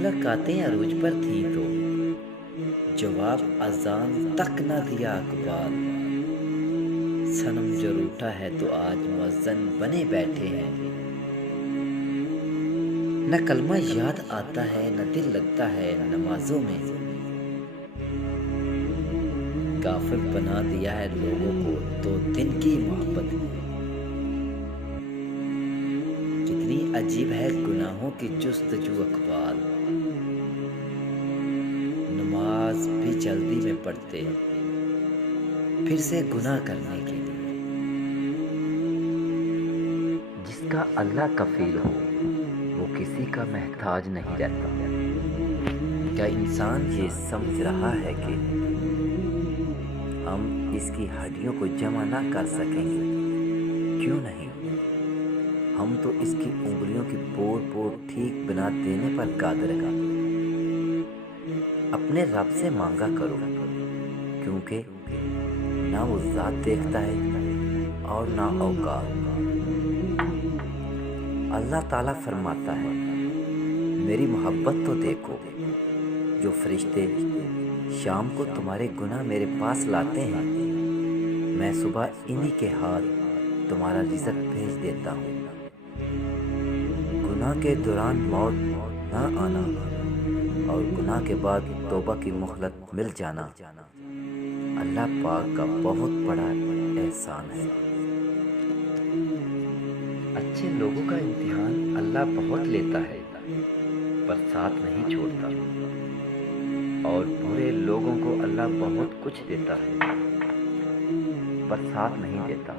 मुलाकातें अरूज पर थी तो जवाब अजान तक न दिया अकबाल। सनम जो रूठा है तो आज मुअज्जन बने बैठे हैं। न कलमा याद आता है न दिल लगता है नमाजों में। गाफिल बना दिया है लोगों को तो दिन की मोहब्बत ने। कितनी अजीब है गुनाहों की जुस्तजू अकबाल। नमाज भी जल्दी में पढ़ते फिर से गुनाह करने के लिए। जिसका अल्लाह कफील हो वो किसी का महताज नहीं रहता। क्या इंसान ये समझ रहा है कि हम इसकी हड्डियों को जमा ना कर सकेंगे? क्यों नहीं, हम तो इसकी उंगलियों की पोर पोर ठीक बना देने पर कादिर हैं। अपने रब से मांगा करो, क्योंकि ना वो ज़ात देखता है और ना औकात। अल्लाह ताला फरमाता है, मेरी मोहब्बत तो देखो। जो फरिश्ते शाम को तुम्हारे गुनाह मेरे पास लाते हैं, मैं सुबह इन्हीं के हाथ तुम्हारा रिज़्क भेज देता हूँ। गुनाह के दौरान मौत ना आना और गुनाह के बाद तौबा की मोहलत मिल जाना अल्लाह पाक का बहुत बड़ा एहसान है। अच्छे लोगों का इम्तिहान अल्लाह बहुत लेता है पर साथ नहीं छोड़ता। और बुरे लोगों को अल्लाह बहुत कुछ देता है पर साथ नहीं देता।